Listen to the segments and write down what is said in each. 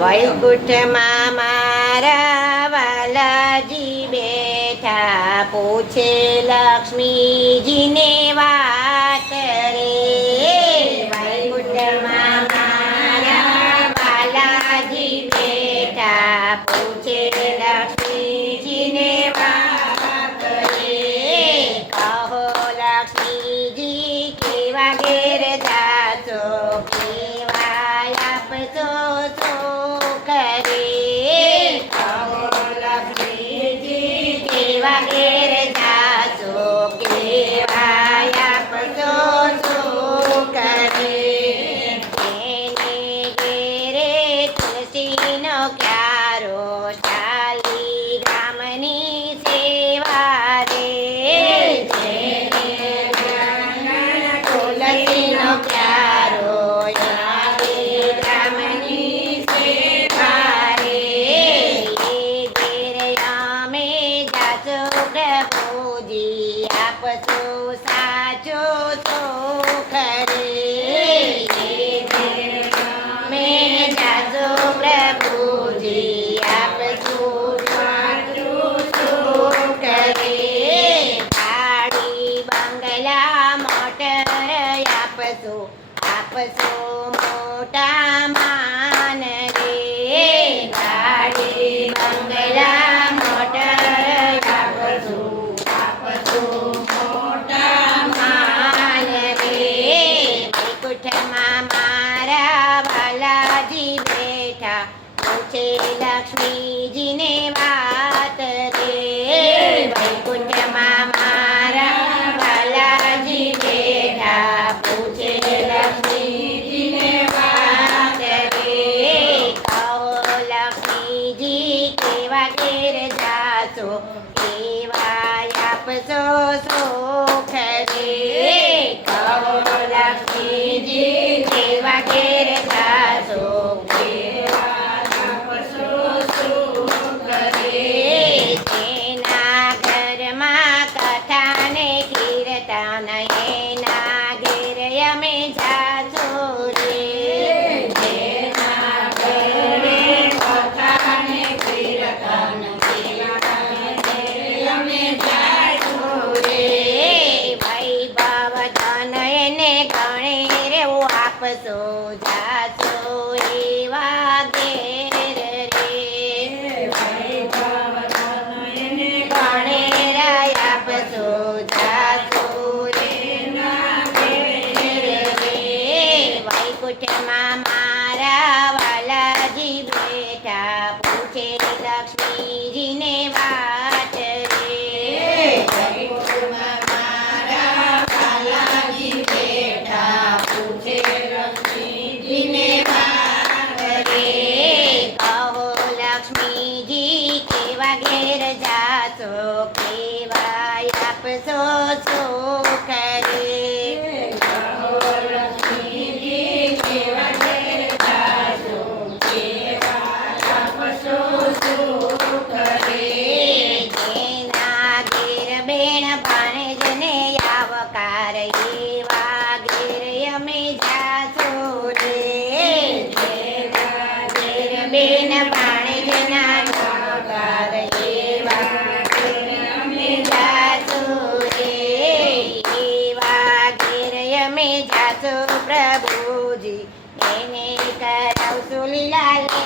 વૈકુંઠમાં મારા વાલાજી બેઠા, પૂછે લક્ષ્મીજીને વાત રે. વૈકુંઠમાં મારા વાલાજી બેઠા, પૂછે લક્ષ્મીજીને વાત રે. કહો લક્ષ્મીજી કેવા ઘેર જાશો, કેવા આપશો સુખ રે. કહો લક્ષ્મીજી કેવા ઘેર જાશો, કેવા આપશો સુખ રે. એને ઘેરે તુલસીનો ક્યારો, ચાલી ગામની સેવા રે. તુલસીનો ક્યારો, ચાલી ગામની સેવા રે. એ ઘેર અમે જાશો પ્રભુજી, આપશો સાચો સુખ રે. એ ઘેર અમે જાશો પ્રભુજી, આપશો સાચું સુખ રે. ગાડી બંગલા મોટર આપશો, આપશો મોટા માન રે. ગાડી બંગલા મોટર આપશો, આપશો મોટા માન રે. વૈકુંઠમાં મારા વાલાજી બેઠા, પૂછે લક્ષ્મીજીને વાત રે. વૈકુંઠમાં મારા વાલાજી બેઠા, પૂછે લક્ષ્મીજીને વાત રે. કહો લક્ષ્મીજી કેવા ઘેર જાશો, કેવા આપશો સુખ રે. કહો લક્ષ્મીજી કેવા ઘેર જાશો, કેવા આપશો સુખ રે. તેના ઘરમાં કથાને કીર્તન, એના ઘેર અમે જાશું રે. તેના ઘરે કથાને કીર્તન, એના ઘેર અમે જાશું રે. વૈભવ ધન એને ગણે રેવું આપશો, જાશો એવા ઘેર રે. વૈભવ ધન એને ગણે આપશો, જાશો એના ઘેર રે. વૈકુંઠમાં મારા વાલાજી બેઠા, પૂછે લક્ષ્મીજીને વાત રે. વૈકુંઠમાં મારા વાલાજી બેઠા, પૂછે લક્ષ્મીજીને વાત રે. કહો લક્ષ્મીજી કેવા ઘેર જાશો, કેવા આપશો સુખ રે. કહો લક્ષ્મીજી કેવા ઘેર જાશો, કેવા આપશો સુખ રે. જેના ઘેર બેન ભાણેજને આવકાર, એવા ઘેર અમે જાશું રે. જેના ઘેર બેન ભાણેજના આવકાર, એવા ઘેર અમે જાશું રે. એવા ઘેર અમે જાશું પ્રભુજી, એને કરાવશું લીલા રે.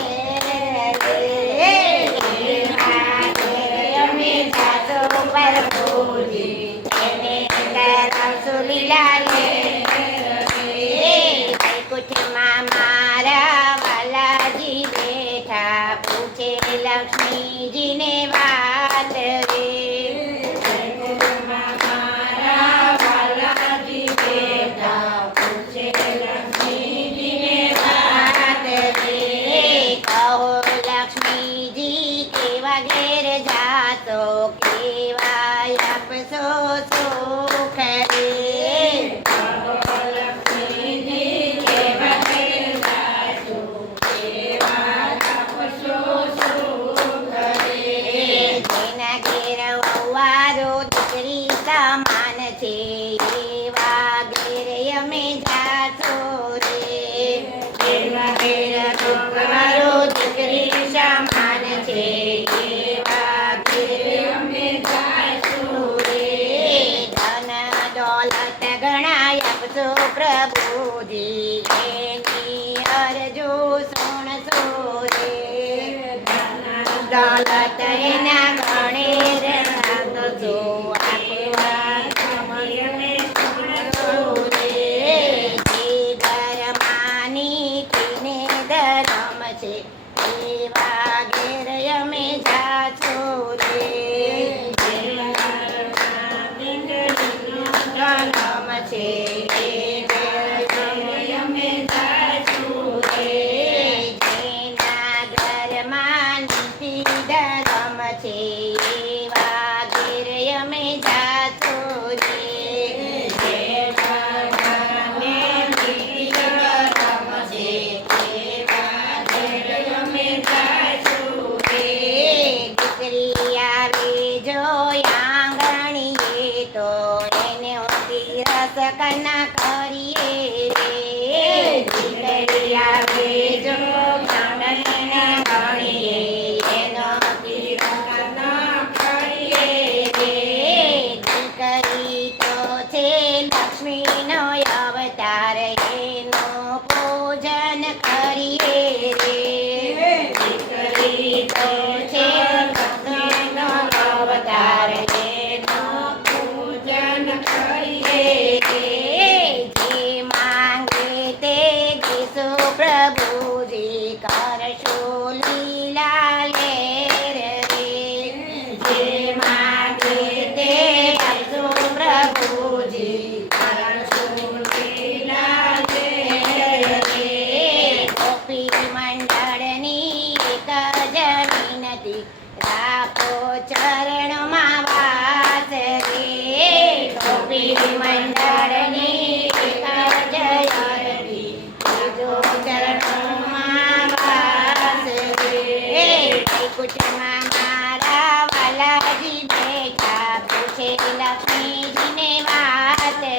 એવા ઘેર અમે જાશું પ્રભુજી, એને કરાવશું લીલા રે. વૈકુંઠમાં મારા વાલાજી બેઠા, પૂછે લક્ષ્મીજીને વાત રે. વૈકુંઠમાં મારા વાલાજી બેઠા, પૂછે લક્ષ્મીજીને વાત રે. કહો લક્ષ્મીજી કેવા ઘેર જાશો, કેવા આપશો સુખ રે. કહો લક્ષ્મીજી કેવા ઘેર જાશો, કેવા આપશો સુખ રે. દોલત એના ગણેર રાખજો આપવા સમયને સુણજો રે જે ધર્માની તીને ધર્મ છે એવા ઘેર અમે જાજો રે ધર્મ છે એ ઘેર અમે જાજો રે જેના ઘરમાં નીતિ ધર્મ છે એવા ઘેર અમે જાજો રે જેના ઘરને નીતિ ધર્મ છે એવા ઘેર અમે જાજો રે દીકરી આવે જો આંગણીએ તો એને રસ કના કરીએ રે દીકરી આવે જો આંગણીએ ગણીએ એનો રસ કના કરીએ રે દીકરી તો છે લક્ષ્મીનો અવતાર એનું પૂજન કરીએ રે દીકરી તો છે લક્ષ્મીનો અવતાર એનું પૂજન કરીએ રે જે માંગે તે દેશું પ્રભુજી કરશું લીલા લેર રે જે માંગે તે આપશું પ્રભુજી કરશું લીલા લેર રે ગોપી મંડળની એક જ વિનતી રાખો ચરણમાં વાસ રે ગોપી મંડળની એક જ અરજી જો ચરણમાં વાસ રે વૈકુંઠમાં મારા વાલાજી બેઠા પૂછે લક્ષ્મીજીને વાત રે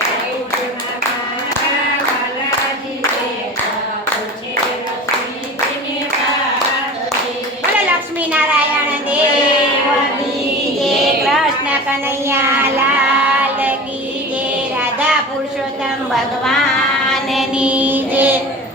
વૈકુંઠમાં મારા વાલાજી બેઠા પૂછે લક્ષ્મીજીને વાત રે બોલો લક્ષ્મી નારાયણ દેવ કી જય કૃષ્ણ કનૈયા લાલ કી જય રાધા પુરુષોત્તમ ભગવાનની જય